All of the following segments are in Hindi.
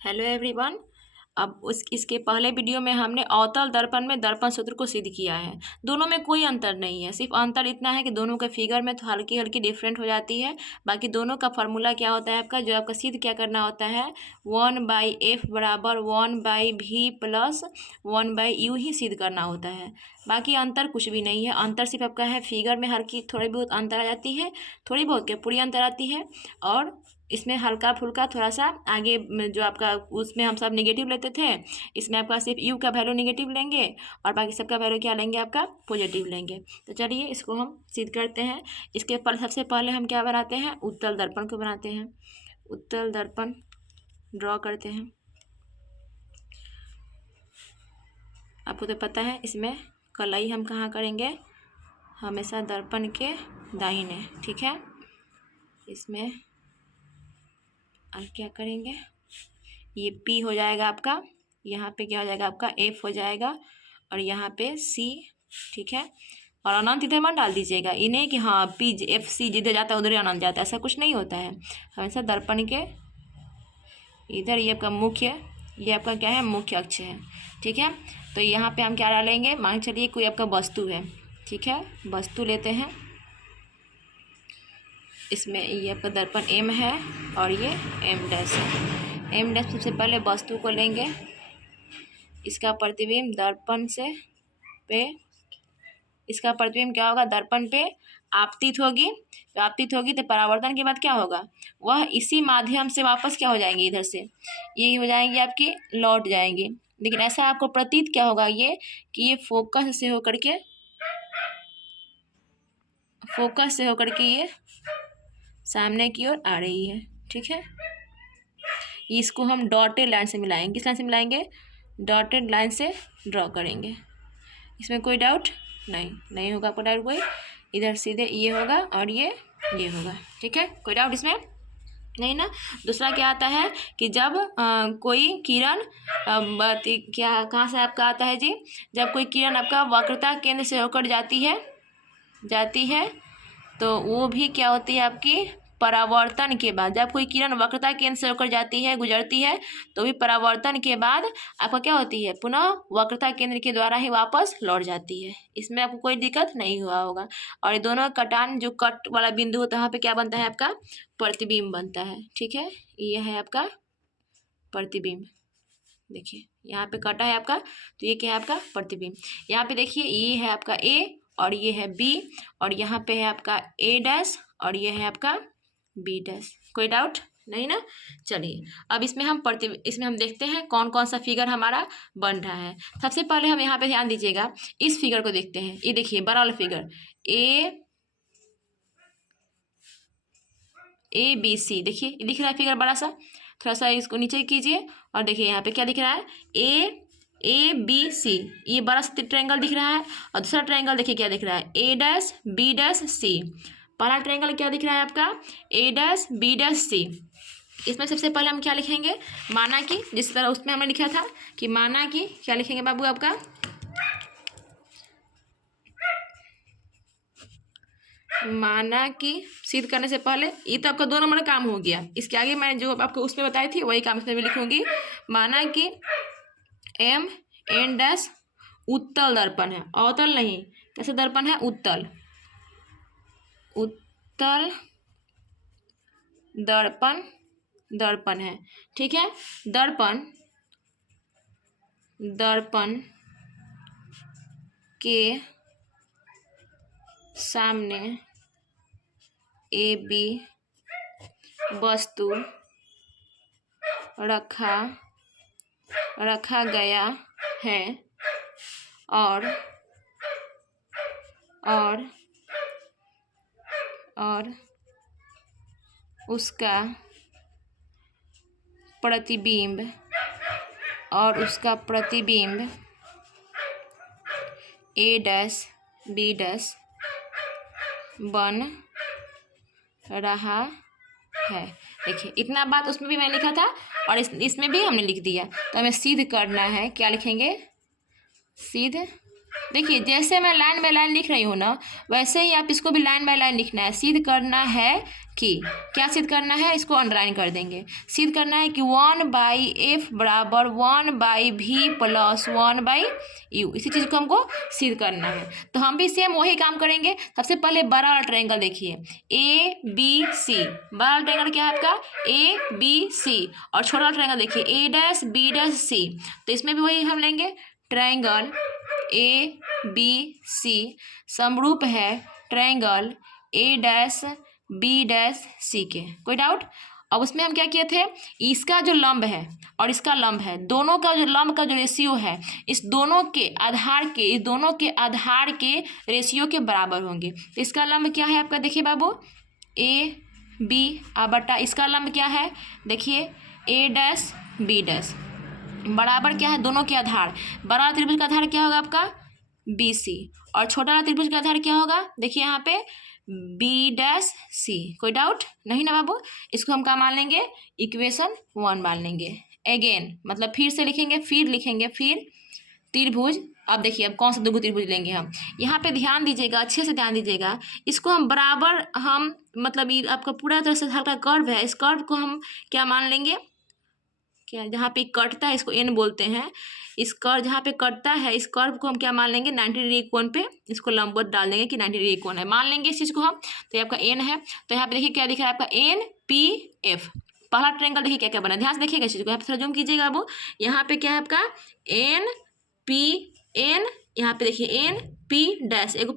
Hello everyone. अब इसके पहले वीडियो में हमने अवतल दर्पण में दर्पण सूत्र को सिद्ध किया है। दोनों में कोई अंतर नहीं है, सिर्फ अंतर इतना है कि दोनों के फिगर में तो हल्की हल्की डिफरेंट हो जाती है। बाकी दोनों का फार्मूला क्या होता है आपका, जो आपका सिद्ध क्या करना होता है, 1/f बराबर 1/v प्लस 1/u ही सिद्ध करना होता है। बाकी अंतर कुछ भी नहीं है, अंतर सिर्फ आपका है फिगर में हल्की थोड़ी बहुत अंतर आ जाती है, थोड़ी बहुत क्या पूरी अंतर आती है। और इसमें हल्का फुल्का थोड़ा सा आगे जो आपका उसमें हम सब नेगेटिव लेते थे, इसमें आपका सिर्फ यू का वैल्यू नेगेटिव लेंगे और बाकी सबका वैल्यू क्या लेंगे, आपका पॉजिटिव लेंगे। तो चलिए इसको हम सिद्ध करते हैं। इसके पर सबसे पहले हम क्या बनाते हैं, उत्तल दर्पण को बनाते हैं। उत्तल दर्पण ड्रॉ करते हैं। आपको तो पता है इसमें कलाई हम कहाँ करेंगे, हमेशा दर्पण के दाहिने, ठीक है। इसमें और क्या करेंगे, ये P हो जाएगा आपका, यहाँ पे क्या हो जाएगा आपका F हो जाएगा और यहाँ पे C, ठीक है। और अनंत इधर मत डाल दीजिएगा, ये नहीं कि हाँ PFC जिधर जाता है उधर ही अनंत जाता है, ऐसा कुछ नहीं होता है। हमेशा दर्पण के इधर ये आपका मुख्य, ये आपका क्या है, मुख्य अक्ष है, ठीक है। तो यहाँ पे हम क्या डालेंगे, मान चलिए कोई आपका वस्तु है, ठीक है, वस्तु लेते हैं। इसमें ये आपका दर्पण M है और ये M डैश है। M डैश सबसे पहले वस्तु को लेंगे, इसका प्रतिबिंब दर्पण से पे, इसका प्रतिबिंब क्या होगा, दर्पण पे आपतित होगी। तो आपतित होगी तो परावर्तन के बाद क्या होगा, वह इसी माध्यम से वापस क्या हो जाएंगी, इधर से ये हो जाएंगी आपकी, लौट जाएंगी। लेकिन ऐसा आपको प्रतीत क्या होगा ये कि ये फोकस से होकर के ये सामने की ओर आ रही है, ठीक है। इसको हम डॉटेड लाइन से मिलाएंगे, किस लाइन से मिलाएंगे, डॉटेड लाइन से ड्रॉ करेंगे। इसमें कोई डाउट नहीं होगा आपको डाउट कोई, इधर सीधे ये होगा और ये होगा, ठीक है, कोई डाउट इसमें नहीं ना। दूसरा क्या आता है कि जब कोई किरण क्या कहाँ से आपका आता है जी, जब कोई किरण आपका वक्रता केंद्र से होकर जाती है तो वो भी क्या होती है आपकी, परावर्तन के बाद। जब कोई किरण वक्रता केंद्र से होकर जाती है, गुजरती है, तो भी परावर्तन के बाद आपका क्या होती है, पुनः वक्रता केंद्र के द्वारा ही वापस लौट जाती है। इसमें आपको कोई दिक्कत नहीं हुआ होगा। और ये दोनों कटान जो कट वाला बिंदु होता है वहाँ पे क्या बनता है आपका, प्रतिबिंब बनता है, ठीक है। ये है आपका प्रतिबिंब, देखिए यहाँ पे कटा है आपका, तो ये क्या है आपका प्रतिबिंब। यहाँ पे देखिए ये है आपका A और ये है B और यहाँ पे है आपका A डैश और ये है आपका B डैश। कोई डाउट नहीं ना। चलिए अब इसमें हम देखते हैं कौन कौन सा फिगर हमारा बन रहा है। सबसे पहले हम यहाँ पे ध्यान दीजिएगा, इस फिगर को देखते हैं। ये देखिए बड़ा वाला फिगर ABC, देखिए ये दिख रहा है फिगर बड़ा सा, थोड़ा सा इसको नीचे कीजिए और देखिए यहाँ पे क्या दिख रहा है, ABC, ये बड़ा सा ट्रायंगल दिख रहा है। और दूसरा ट्रायंगल देखिए क्या दिख रहा है, A dash B dash C। पहला ट्रायंगल क्या दिख रहा है आपका, A dash B dash C। इसमें सबसे पहले हम क्या लिखेंगे, माना कि जिस तरह उसमें हमने लिखा था कि माना कि क्या लिखेंगे बाबू आपका, माना कि सिद्ध करने से पहले ये तो आपका 2 नंबर का काम हो गया। इसके आगे मैं जो आपको उसमें बताई थी वही काम इसमें भी लिखूंगी। माना कि M डैश उत्तल दर्पण है, अवतल नहीं, कैसे दर्पण है, उत्तल दर्पण है, ठीक है। दर्पण के सामने AB वस्तु रखा गया है और उसका प्रतिबिंब A डैश B डैश बन रहा है। देखिए इतना बात उसमें भी मैंने लिखा था और इसमें भी हमने लिख दिया। तो हमें सिद्ध करना है, क्या लिखेंगे, सिद्ध देखिए जैसे मैं लाइन बाय लाइन लिख रही हूँ ना, वैसे ही आप इसको भी लाइन बाय लाइन लिखना है। सिद्ध करना है कि, क्या सिद्ध करना है, इसको अंडरलाइन कर देंगे। सिद्ध करना है कि 1/f बराबर 1/v प्लस 1/u, इसी चीज़ को हमको सिद्ध करना है। तो हम भी सेम वही काम करेंगे। सबसे पहले बड़ा वाला ट्रायंगल देखिए, ABC। बड़ा वाला ट्रायंगल क्या है आपका, ABC। और छोटा वाला ट्रायंगल देखिए A', B', C। तो इसमें भी वही हम लेंगे, ट्रायंगल ABC समरूप है ट्रायंगल A', B', C के। कोई डाउट? अब उसमें हम क्या किए थे, इसका जो लंब है और इसका लंब है, दोनों का जो लंब का जो रेशियो है, इस दोनों के आधार के रेशियो के बराबर होंगे। तो इसका लंब क्या है आपका, देखिए बाबू, AB बटा इसका लंब क्या है, देखिए A', B' बराबर क्या है, दोनों के आधार। बड़ा त्रिभुज का आधार क्या होगा आपका, BC। और छोटा वाला त्रिभुज का आधार क्या होगा, देखिए यहाँ पे B', C। कोई डाउट नहीं ना बाबू? इसको हम क्या मान लेंगे, इक्वेशन 1 मान लेंगे। अगेन मतलब फिर से लिखेंगे, फिर त्रिभुज। अब देखिए अब कौन सा दो त्रिभुज लेंगे हम, यहाँ पे ध्यान दीजिएगा, अच्छे से ध्यान दीजिएगा। इसको हम बराबर, हम मतलब ये आपका पूरा तरह से हल्का कर्व है, इस कर्व को हम क्या मान लेंगे, क्या जहाँ पे कटता है इसको एन बोलते हैं। इस कर्व जहाँ पे कटता है, इस कर्व को हम क्या मान लेंगे, 90 डिग्री कोण पे इसको लंबवत डाल देंगे कि 90 डिग्री कोण है, मान लेंगे इस चीज़ को हम। तो ये आपका एन है। तो यहाँ पे देखिए क्या दिख रहा है आपका, NPF। पहला ट्रायंगल देखिए क्या क्या बना, ध्यान से देखिएगा इस चीज़ को, यहाँ पे थोड़ा जूम कीजिएगा अब। यहाँ पे क्या है आपका NPN, यहाँ पे देखिए NP', एक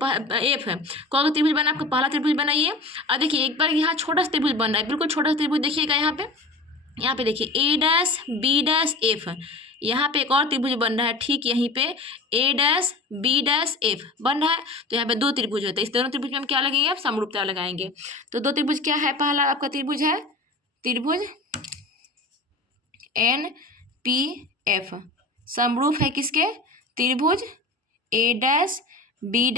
F है। कौन सा त्रिभुज बना आपका, पहला त्रिभुज बनाइए। और देखिए एक बार यहाँ छोटा सा त्रिभुज बन रहा है, बिल्कुल छोटा सा त्रिभुज देखिएगा यहाँ पे देखिए A', B', F। यहाँ पे एक और त्रिभुज बन रहा है ठीक यहीं पे, A', B', F बन रहा है। तो यहाँ पे दो त्रिभुज होते हैं, इस दोनों त्रिभुज में हम क्या लगेंगे, आप समरूपता लगाएंगे। तो दो त्रिभुज क्या है, पहला आपका त्रिभुज है त्रिभुज NPF, समरूप है किसके, त्रिभुज A', B',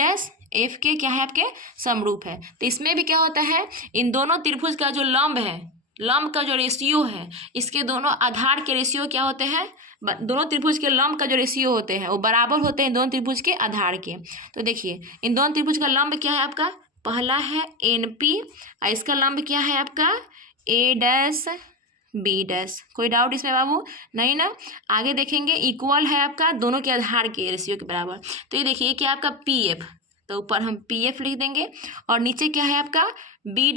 F के क्या है आपके, समरूप है। तो इसमें भी क्या होता है, इन दोनों त्रिभुज का जो लंब है, लंब का जो रेशियो है, इसके दोनों आधार के रेशियो क्या होते हैं, दोनों त्रिभुज के लंब का जो रेशियो होते हैं वो बराबर होते हैं इन दोनों त्रिभुज के आधार के। तो देखिए इन दोनों त्रिभुज का लंब क्या है आपका, पहला है NP और इसका लंब क्या है आपका A', B'। कोई डाउट इसमें बाबू नहीं ना? आगे देखेंगे, इक्वल है आपका दोनों के आधार के रेशियो के बराबर। तो ये देखिए क्या आपका PF, तो ऊपर हम PF लिख देंगे और नीचे क्या है आपका B',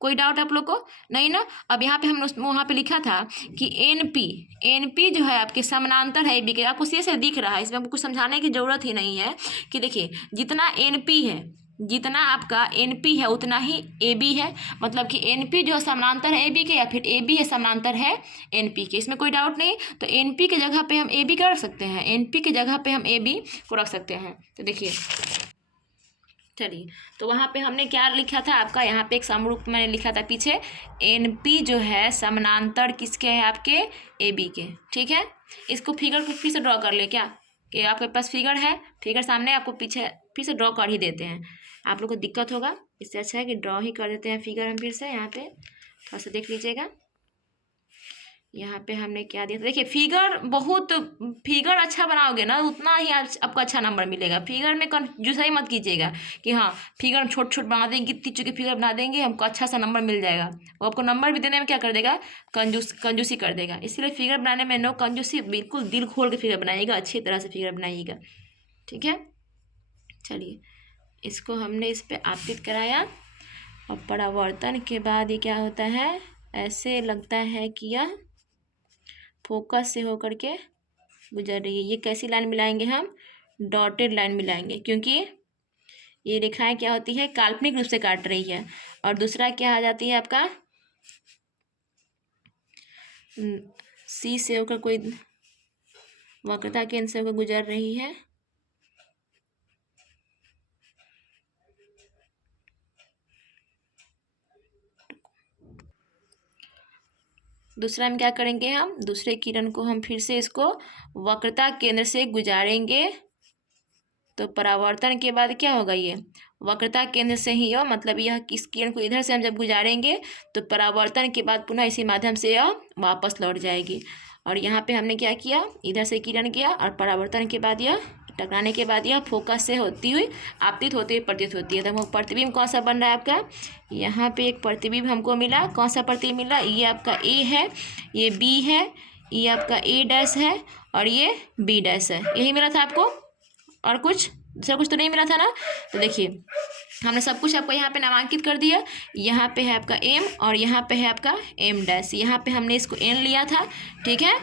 कोई डाउट आप लोग को नहीं ना? अब यहाँ पे हम वहाँ पे लिखा था कि NP जो है आपके समानांतर है AB के, आपको से दिख रहा है, इसमें आपको कुछ समझाने की जरूरत ही नहीं है। कि देखिए जितना NP है, जितना आपका NP है उतना ही AB है, मतलब कि NP जो है समानांतर है AB के, या फिर AB है समानांतर है NP के, इसमें कोई डाउट नहीं। तो NP की जगह पे हम AB का रख सकते हैं, NP की जगह पे हम AB को रख सकते हैं। तो देखिए चलिए, तो वहाँ पे हमने क्या लिखा था आपका, यहाँ पे एक समरूप मैंने लिखा था पीछे, NP जो है समानांतर किसके है आपके AB के। ठीक है, इसको फिगर को फिर से ड्रॉ कर ले क्या, कि आपके पास फिगर है, फिगर सामने आपको पीछे फिर से ड्रॉ कर ही देते हैं, आप लोग को दिक्कत होगा, इससे अच्छा है कि ड्रॉ ही कर देते हैं फिगर हम फिर से। यहाँ पे थोड़ा सा देख लीजिएगा, यहाँ पे हमने क्या दिया था, देखिए फिगर अच्छा बनाओगे ना उतना ही आपको अच्छा नंबर मिलेगा। फिगर में कंजूसाई मत कीजिएगा कि हाँ फिगर हम छोट बना देंगे, इतनी चुकी फिगर बना देंगे हमको अच्छा सा नंबर मिल जाएगा, वो आपको नंबर भी देने में क्या कर देगा, कंजूसी कर देगा। इसलिए फिगर बनाने में नो कंजूसी, बिल्कुल दिल खोल के फिगर बनाइएगा, अच्छी तरह से फिगर बनाइएगा। ठीक है, चलिए इसको हमने इस पर आपतित कराया, और परावर्तन के बाद ये क्या होता है, ऐसे लगता है कि यह फोकस से होकर के गुजर रही है। ये कैसी लाइन मिलाएंगे हम, डॉटेड लाइन मिलाएंगे, क्योंकि ये रेखाएं क्या होती है, काल्पनिक रूप से काट रही है। और दूसरा क्या आ जाती है आपका, C से होकर कोई वक्रता केंद्र से होकर गुजर रही है। दूसरा हम क्या करेंगे, हम दूसरे किरण को हम फिर से इसको वक्रता केंद्र से गुजारेंगे तो परावर्तन के बाद क्या होगा, ये वक्रता केंद्र से ही यह, मतलब यह किस किरण को इधर से हम जब गुजारेंगे तो परावर्तन के बाद पुनः इसी माध्यम से यह वापस लौट जाएगी। और यहाँ पे हमने क्या किया, इधर से किरण गया और परावर्तन के बाद यह टकराने के बाद यह फोकस से होती हुई आपतित होती हुई प्रतीत होती है। तो हमको प्रतिबिंब कौन सा बन रहा है आपका, यहाँ पे एक प्रतिबिंब हमको मिला। कौन सा प्रतिबिंब मिला, ये आपका ए है, ये बी है, ये आपका ए डैश है और ये बी डैश है। यही मिला था आपको, और कुछ दूसरा कुछ तो नहीं मिला था ना। तो देखिए हमने सब कुछ आपको यहाँ पे नामांकित कर दिया। यहाँ पे है आपका एम और यहाँ पे है आपका एम डैश। यहाँ पे हमने इसको एन लिया था, ठीक है।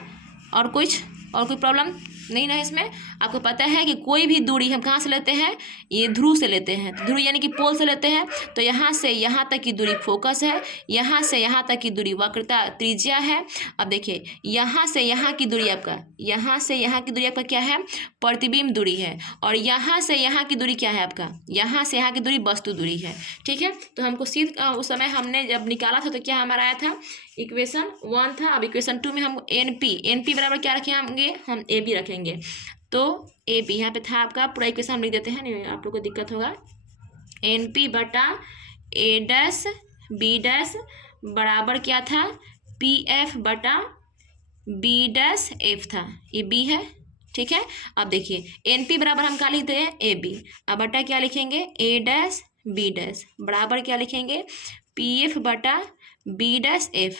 और कोई प्रॉब्लम नहीं ना इसमें। आपको पता है कि कोई भी दूरी हम कहाँ से लेते हैं, ये ध्रुव से लेते हैं। तो ध्रुव यानी कि पोल से लेते हैं। तो यहाँ से यहाँ तक की दूरी फोकस है, यहाँ से यहाँ तक की दूरी वक्रता त्रिज्या है। अब देखिए यहाँ से यहाँ की दूरी आपका, यहाँ से यहाँ की दूरी आपका क्या है, प्रतिबिंब दूरी है। और यहाँ से यहाँ की दूरी क्या है आपका, यहाँ से यहाँ की दूरी वस्तु दूरी है, ठीक है। तो हमको सीध उस समय हमने जब निकाला था तो क्या हमारा आया था, इक्वेशन 1 था। अब इक्वेशन 2 में हम एन पी बराबर क्या रखेंगे, हम ए बी रखेंगे। तो ए बी यहाँ पे था आपका, पूरा इक्वेशन हम लिख देते हैं, नहीं आप लोग को दिक्कत होगा। एन पी बटा ए डैश बी डैश बराबर क्या था, पी एफ बटा बी डैश एफ था। ये बी है, ठीक है। अब देखिए एन पी बराबर हम क्या लिखते हैं, ए बी। अब बटा क्या लिखेंगे, ए डैश बी डैश बराबर क्या लिखेंगे, पी एफ बटा बी डैश एफ।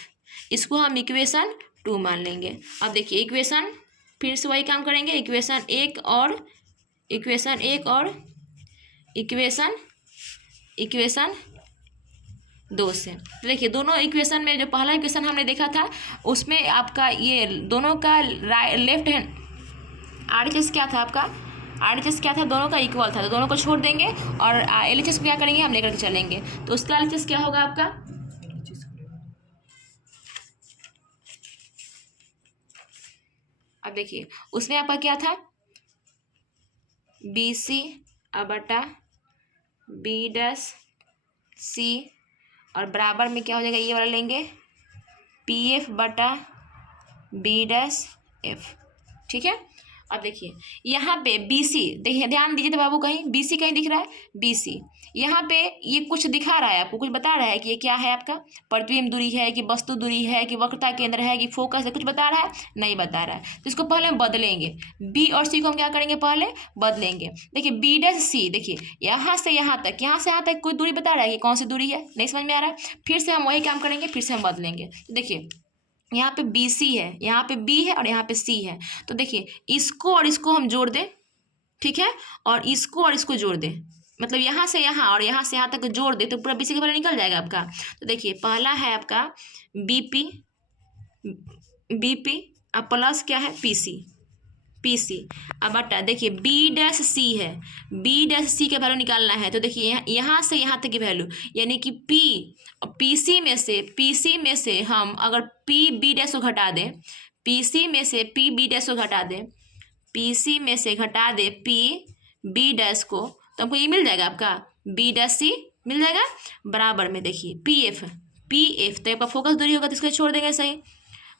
इसको हम इक्वेशन 2 मान लेंगे। अब देखिए इक्वेशन फिर से वही काम करेंगे, इक्वेशन 1 और इक्वेशन 2 से। तो देखिए दोनों इक्वेशन में जो पहला इक्वेशन हमने देखा था उसमें आपका ये दोनों का लेफ्ट हैंड RHS क्या था आपका, RHS क्या था, दोनों का इक्वल था। तो दोनों को छोड़ देंगे और LHS को क्या करेंगे, हम लेकर के चलेंगे। तो उसका LHS क्या होगा आपका, अब देखिए उसमें आपका क्या था, BC बटा बी डैश सी और बराबर में क्या हो जाएगा, ये वाला लेंगे PF बटा बी डैश एफ, ठीक है। अब देखिए यहाँ पे BC, देखिए ध्यान दीजिए तो बाबू, कहीं BC कहीं दिख रहा है, BC यहाँ पे ये कुछ दिखा रहा है आपको, कुछ बता रहा है कि ये क्या है आपका, प्रतिबिंब दूरी है कि वस्तु दूरी है कि वक्रता केंद्र है कि फोकस है, कुछ बता रहा है, नहीं बता रहा है। तो इसको पहले हम बदलेंगे, B और C को हम क्या करेंगे, पहले बदलेंगे। देखिए बी डैश सी, देखिए यहाँ से यहाँ तक कोई दूरी बता रहा है कि कौन सी दूरी है, नहीं समझ में आ रहा है। फिर से हम वही काम करेंगे, फिर से हम बदलेंगे। तो देखिए यहाँ पे BC है, यहाँ पे B है और यहाँ पे C है। तो देखिए इसको और इसको हम जोड़ दें, ठीक है, और इसको और इसको जोड़ दें, मतलब यहाँ से यहाँ और यहाँ से यहाँ तक जोड़ दें तो पूरा BC का वैल्यू निकल जाएगा आपका। तो देखिए पहला है आपका BP अब प्लस क्या है PC अब बटा देखिए बी डैश सी है, बी डैश सी का वैल्यू निकालना है। तो देखिए यहाँ से यहाँ तक की वैल्यू यानी कि PC में से हम अगर बी डैश को घटा दें, PC में से बी डैश को घटा दें, PC में से घटा दे बी डैश को, तो हमको ये मिल जाएगा आपका बी डैश सी मिल जाएगा। बराबर में देखिए PF तो आपका फोकस दूरी होगा तो इसको छोड़ देंगे सही।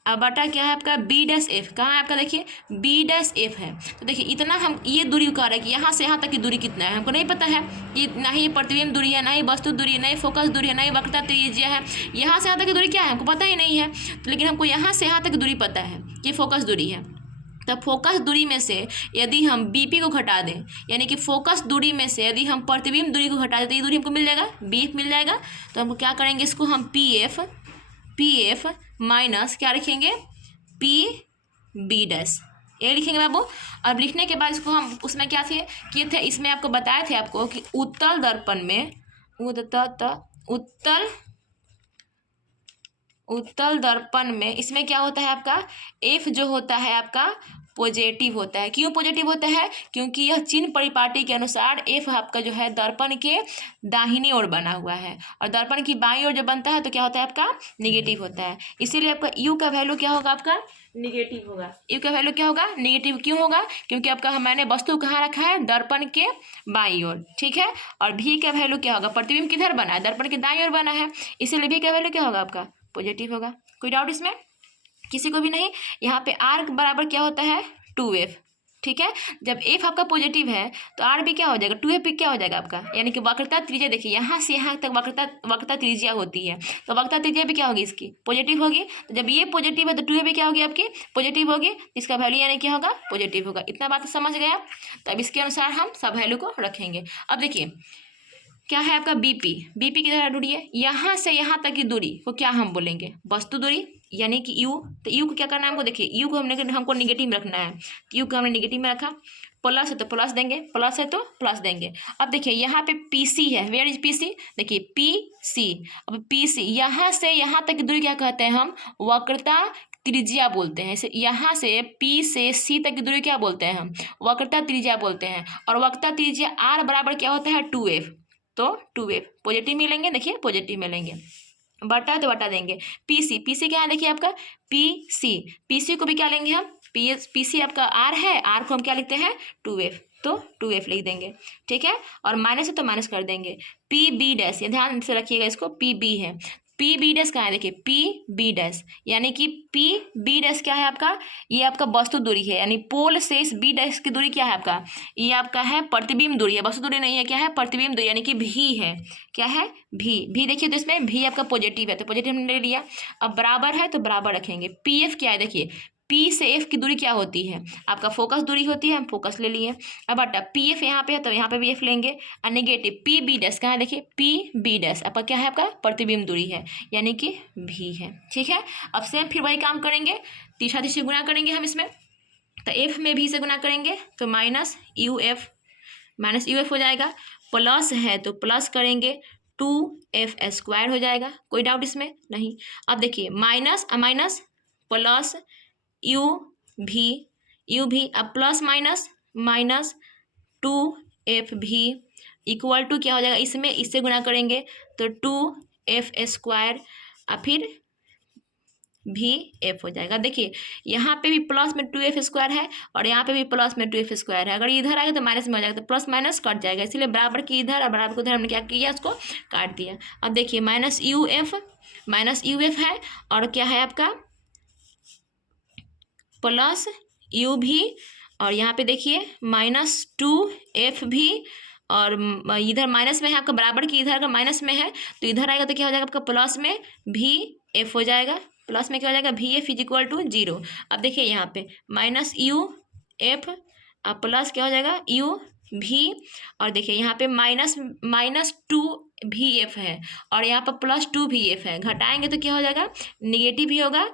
अब बटा क्या है आपका बी डैश एफ, कहाँ है आपका, देखिए बी डैश एफ है। तो देखिए इतना हम ये दूरी कह रहे हैं कि यहाँ से यहाँ तक की दूरी कितना है, हमको नहीं पता है कि ना ही प्रतिबिंब दूरी है, ना ही वस्तु दूरी है, ना ही फोकस दूरी है, ना ही वक्रता त्रिज्या है। यहाँ से यहाँ तक की दूरी क्या है हमको पता ही नहीं है। तो लेकिन हमको यहाँ से यहाँ तक की दूरी पता है कि फोकस दूरी है। तब फोकस दूरी में से यदि हम BP को घटा दें, यानी कि फोकस दूरी में से यदि हम प्रतिबिंब दूरी को घटा दें तो ये दूरी हमको मिल जाएगा, BF मिल जाएगा। तो हमको क्या करेंगे, इसको हम PF माइनस क्या लिखेंगे, PB डैश, ये लिखेंगे बाबू। अब लिखने के बाद इसको हम उसमें क्या थे किए थे, इसमें आपको बताए थे आपको कि उत्तल दर्पण में उत्तल दर्पण में इसमें क्या होता है आपका, F जो होता है आपका पॉजिटिव होता है। क्यों पॉजिटिव होता है, क्योंकि यह चिन्ह परिपाटी के अनुसार F आपका जो है दर्पण के दाहिनी ओर बना हुआ है और दर्पण की बाईं ओर जब बनता है तो क्या होता है आपका निगेटिव होता है। इसीलिए आपका U का वैल्यू क्या होगा, आपका निगेटिव होगा। U का वैल्यू क्या होगा, निगेटिव। क्यों होगा, क्योंकि आपका मैंने वस्तु कहाँ रखा है, दर्पण के बाईं ओर, ठीक है। और V का वैल्यू क्या होगा, प्रतिबिंब किधर बना है, दर्पण के दाईं ओर बना है, इसीलिए V का वैल्यू क्या होगा आपका पॉजिटिव होगा। कोई डाउट इसमें किसी को भी नहीं। यहाँ पे R बराबर क्या होता है 2F, ठीक है। जब एफ आपका पॉजिटिव है तो आर भी क्या हो जाएगा, 2f भी क्या हो जाएगा आपका, यानी कि वक्रता त्रिज्या देखिए यहाँ से यहाँ तक वक्रता त्रिज्या होती है, तो वक्रता त्रिज्या भी क्या होगी इसकी, पॉजिटिव होगी। तो जब ये पॉजिटिव है तो 2f भी क्या होगी आपकी, पॉजिटिव होगी, इसका वैल्यू यानी क्या होगा, पॉजिटिव होगा। इतना बात समझ गया। तो अब इसके अनुसार हम सब वैल्यू को रखेंगे। अब देखिए क्या है आपका बीपी की तरह दूरी है, यहाँ से यहाँ तक की दूरी को क्या हम बोलेंगे, वस्तु दूरी, यानी कि यू। तो यू को क्या करना है हमको, देखिए यू को हमको निगेटिव में रखना है, तो यू को हमने निगेटिव में रखा। प्लस है तो प्लस देंगे, प्लस है तो प्लस देंगे। अब देखिए यहाँ पे पीसी है, वेयर इज पीसी, देखिए पीसी। अब पीसी यहाँ से यहाँ तक की दूरी क्या कहते हैं हम, वक्रता त्रिज्या बोलते हैं। इसे यहाँ से पी से सी तक की दूरी क्या बोलते हैं हम, वक्रता त्रिज्या बोलते हैं। और वक्रता त्रिज्या आर बराबर क्या होता है, 2f। तो 2f पॉजिटिव में लेंगे, देखिए पॉजिटिव में लेंगे, बटा तो बटा देंगे। पीसी क्या है, देखिए आपका पीसी को भी क्या लेंगे हम, पीसी आपका आर है, आर को हम क्या लिखते हैं, 2f, तो 2f लिख देंगे। ठीक है। और माइनस है तो माइनस कर देंगे। पी बी डैश, ये ध्यान से रखिएगा, इसको पी बी है, पी बी डैश कहाँ है, देखिए पी बी डैश, यानी कि पी बी डैश क्या है आपका, ये आपका वस्तु दूरी है, यानी पोल से इस बी डैश की दूरी क्या है आपका, ये आपका है प्रतिबिंब दूरी है, वस्तु दूरी नहीं है, क्या है, प्रतिबिंब दूरी, यानी कि भी है, क्या है, भी देखिए, तो इसमें भी आपका पॉजिटिव है तो पॉजिटिव हमने ले लिया। अब बराबर है तो बराबर रखेंगे। पी एफ क्या है, देखिए पी से एफ की दूरी क्या होती है, आपका फोकस दूरी होती है, हम फोकस ले लिए। अब बटा पी एफ यहाँ पे है तो यहाँ पे भी एफ लेंगे। और नेगेटिव पी बी डैश कहाँ है, देखिए पी बी डैश आपका क्या है, आपका प्रतिबिंब दूरी है, यानी कि भी है। ठीक है। अब सेम फिर वही काम करेंगे, तीसरा से गुना करेंगे हम इसमें, तो एफ में भी से गुना करेंगे तो माइनस यू एफ हो जाएगा। प्लस है तो प्लस करेंगे, 2f² हो जाएगा। कोई डाउट इसमें नहीं। अब देखिए माइनस माइनस प्लस यू भी अब प्लस माइनस माइनस 2f भी इक्वल टू क्या हो जाएगा, इसमें इससे गुना करेंगे तो 2f² और फिर भी एफ हो जाएगा। देखिए यहाँ पे भी प्लस में 2f² है और यहाँ पे भी प्लस में 2f² है, अगर इधर आएगा तो माइनस में हो जाएगा, तो प्लस माइनस कट जाएगा, इसीलिए बराबर की इधर और बराबर को उधर हमने क्या किया, उसको काट दिया। अब देखिए माइनस यू एफ है और क्या है आपका प्लस यू भी, और यहाँ पे देखिए -2f भी, और इधर माइनस में है आपका बराबर की, इधर का माइनस में है तो इधर आएगा तो क्या हो जाएगा आपका प्लस में भी एफ हो जाएगा, प्लस में क्या हो जाएगा भी एफ इज इक्वल टू 0। अब देखिए यहाँ पे -u(f) अब प्लस क्या हो जाएगा u भी, और देखिए यहाँ पे -2 भी एफ है और यहाँ पर +2 भी एफ है, घटाएंगे तो क्या हो जाएगा निगेटिव ही होगा,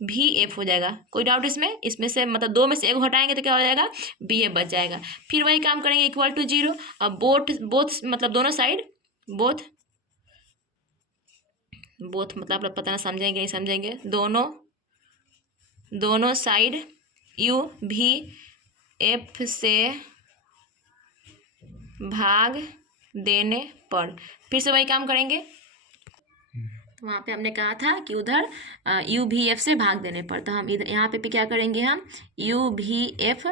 भी एफ हो जाएगा। कोई डाउट इसमें से मतलब दो में से एक घटाएंगे तो क्या हो जाएगा, बी एफ बच जाएगा। फिर वही काम करेंगे इक्वल टू 0। अब बोथ मतलब दोनों साइड बोथ मतलब आप लोग पता ना समझेंगे नहीं समझेंगे, दोनों साइड यू भी एफ से भाग देने पर, फिर से वही काम करेंगे। तो वहाँ पे हमने कहा था कि उधर यू भी एफ से भाग देने पर, तो हम इधर यहाँ पे भी क्या करेंगे हम यू भी एफ,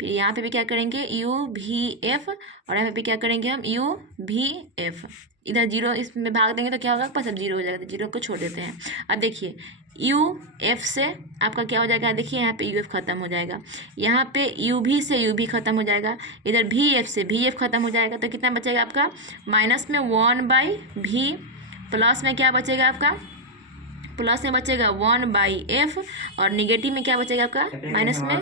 फिर यहाँ पे भी क्या करेंगे यू भी एफ, और यहाँ पे भी क्या करेंगे हम यू भी एफ। इधर 0 इसमें भाग देंगे तो क्या होगा आपका सब 0 हो जाएगा, तो 0 को छोड़ देते हैं। अब देखिए यू एफ से आपका क्या हो जाएगा, देखिए यहाँ पे यू एफ खत्म हो जाएगा, यहाँ पे यू भी से यू भी खत्म हो जाएगा, इधर भी एफ से भी एफ खत्म हो जाएगा, तो कितना बचेगा आपका माइनस में 1/भी, प्लस में क्या बचेगा आपका, प्लस में बचेगा 1/f, और निगेटिव में क्या बचेगा आपका माइनस में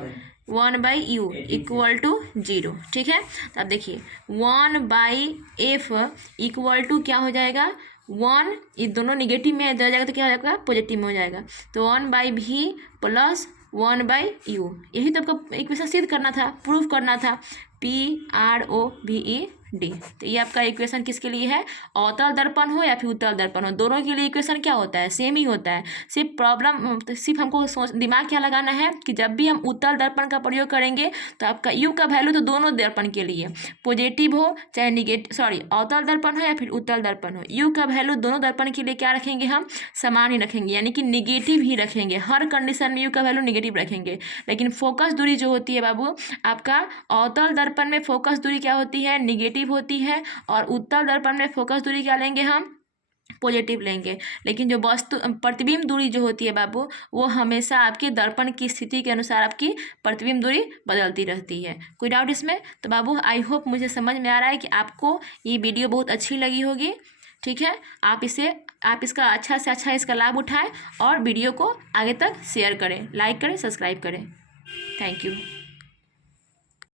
1/u इक्वल टू 0। ठीक है। तो अब देखिए 1/f इक्वल टू क्या हो जाएगा 1, ये दोनों निगेटिव में हो जाएगा तो क्या हो जाएगा पॉजिटिव में हो जाएगा, तो 1/v प्लस 1/u, यही तो आपका इक्वेशन सिद्ध करना था, प्रूफ करना था, PROVED। तो ये आपका इक्वेशन किसके लिए है, अवतल दर्पण हो या फिर उत्तल दर्पण हो, दोनों के लिए इक्वेशन क्या होता है सेम ही होता है। सिर्फ प्रॉब्लम सिर्फ हमको दिमाग क्या लगाना है कि जब भी हम उत्तल दर्पण का प्रयोग करेंगे तो आपका यू का वैल्यू तो दोनों दर्पण के लिए पॉजिटिव हो चाहे निगेटिव, अवतल दर्पण हो या फिर उत्तल दर्पण हो, यू का वैल्यू दोनों दर्पण के लिए क्या रखेंगे हम समान ही रखेंगे, यानी कि निगेटिव ही रखेंगे, हर कंडीशन में यू का वैल्यू निगेटिव रखेंगे। लेकिन फोकस दूरी जो होती है बाबू आपका अवतल दर्पण में फोकस दूरी क्या होती है निगेटिव होती है, और उत्तल दर्पण में फोकस दूरी क्या लेंगे हम पॉजिटिव लेंगे। लेकिन जो वस्तु प्रतिबिंब दूरी जो होती है बाबू, वो हमेशा आपके दर्पण की स्थिति के अनुसार आपकी प्रतिबिंब दूरी बदलती रहती है। कोई डाउट इसमें? तो बाबू आई होप मुझे समझ में आ रहा है कि आपको ये वीडियो बहुत अच्छी लगी होगी। ठीक है, आप इसका अच्छा से अच्छा इसका लाभ उठाएं और वीडियो को आगे तक शेयर करें, लाइक करें, सब्सक्राइब करें। Thank you.